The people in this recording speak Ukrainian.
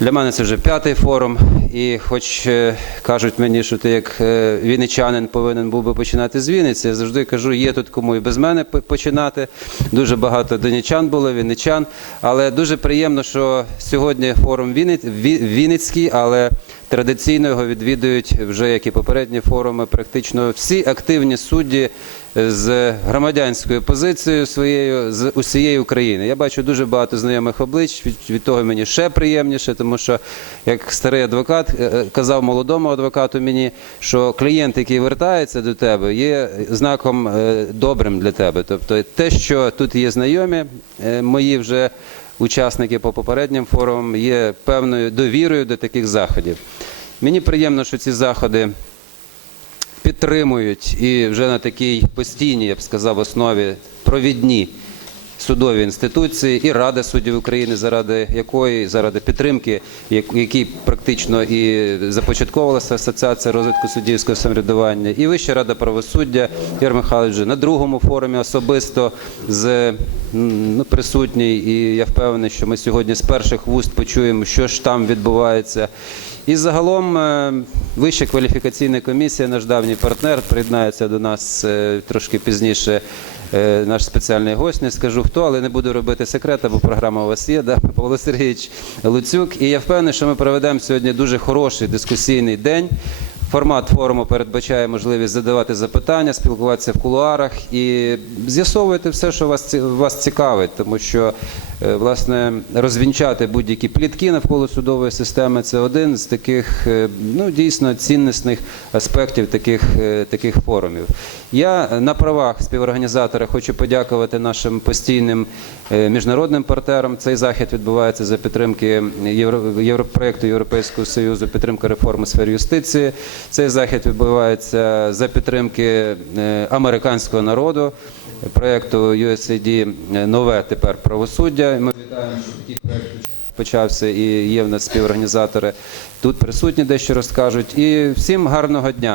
Для мене це вже п'ятий форум, і хоч е, кажуть мені, що ти як е, вінничанин повинен був би починати з Вінниці, я завжди кажу, є тут кому і без мене починати. Дуже багато донічан було, вінничан. Але дуже приємно, що сьогодні форум Вінниць- Вінницький, але традиційно його відвідують вже як і попередні форуми, практично всі активні судді з громадянською позицією своєю з усієї України. Я бачу дуже багато знайомих облич. Від, від того мені ще приємніше, тому що як старий адвокат е, е, казав молодому адвокату мені, що клієнт, який вертається до тебе, є знаком е, добрим для тебе. Тобто те, що тут є знайомі, е, мої вже учасники по попереднім форумам, є певною довірою до таких заходів. Мені приємно, що ці заходи підтримують і вже на такій постійній, я б сказав, основі провідні судові інституції і Рада суддів України, заради якої заради підтримки, як- які практично і започатковувалася асоціація розвитку суддівського самоврядування, і Вища рада правосуддя Ігор Михайлович на другому форумі особисто з ну, присутній. І я впевнений, що ми сьогодні з перших вуст почуємо, що ж там відбувається. І загалом е, Вища кваліфікаційна комісія, наш давній партнер, приєднається до нас е, трошки пізніше. Е, Наш спеціальний гость, не скажу хто, але не буду робити секрета, бо програма у вас є, да? Павло Сергійович Луцюк. І я впевнений, що ми проведемо сьогодні дуже хороший дискусійний день. Формат форуму передбачає можливість задавати запитання, спілкуватися в кулуарах і з'ясовувати все, що вас, вас цікавить, тому що власне розвінчати будь-які плітки навколо судової системи це один з таких е, ну дійсно ціннісних аспектів таких, е, таких форумів. Я е, на правах співорганізатора хочу подякувати нашим постійним е, міжнародним партнерам. Цей захід відбувається за підтримки Євро- Європроекту Європейського Союзу, підтримка реформи сфері юстиції. Цей захід відбувається за підтримки е, американського народу, проекту USAID Нове тепер правосуддя. Вітаємо, що такий проект почався і є в нас співорганізатори. Тут присутні дещо розкажуть. І всім гарного дня.